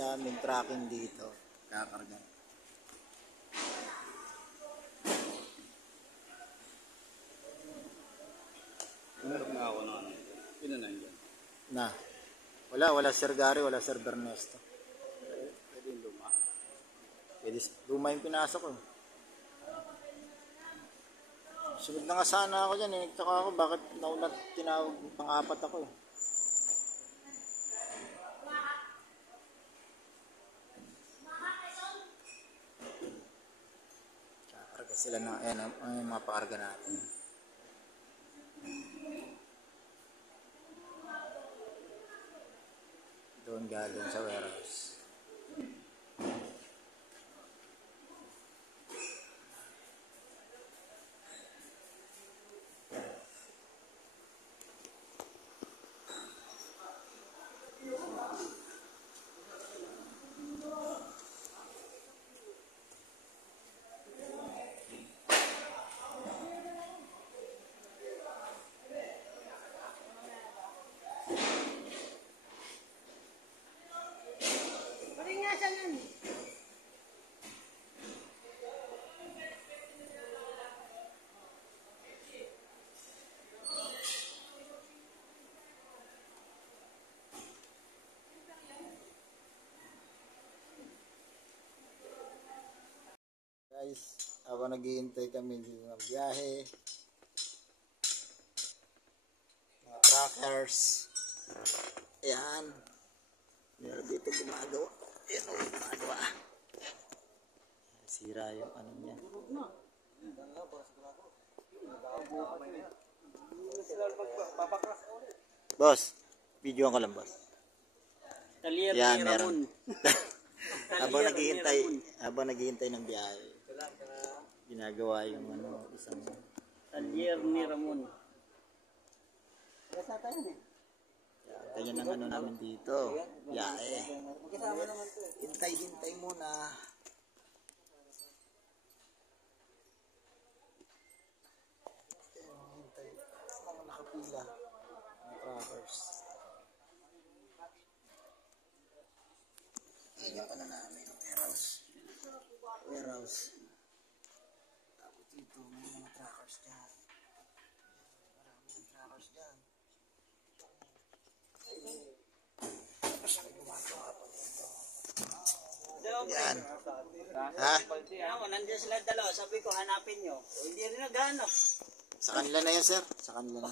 daming tracking dito. Kakarga. Meron na ako na ano. Yun na nandiyan. Na. Wala Sir Gary, wala Sir Bernesto. Pwede yung luma. Pwede luma yung pinasok ko. Sunod na nga sana ako dyan. Nagtaka ako bakit nauna tinawag pang-apat ako eh. Kakarga sila na. Ayan ang mga pakarga natin. Doon galing sa warehouse. Guys, habang naghihintay kami dito ng biyahe, mga trackers, ayan, meron dito gumagawa, ayan o, gumagawa, sira yung ano niya. Boss, videoan ka lang boss. Yan, meron. habang naghihintay ng biyahe, ginagawa yung ano, isang Talyer ni Ramon. ganyan ang ano namin dito, biyahe. Hintay muna. Hintay, mga nakapila ng trackers. Ayan yung ano namin, warehouse. Tapos dito, may mga trackers dyan. Marami yung trackers dyan. Tapos may gumagawa pa dito. Yan. Ha? Ako, nandiyan sila dalawa. Sabi ko, hanapin nyo. O, hindi rin naghanap. Sa kanila na yan, sir. Sa kanila na.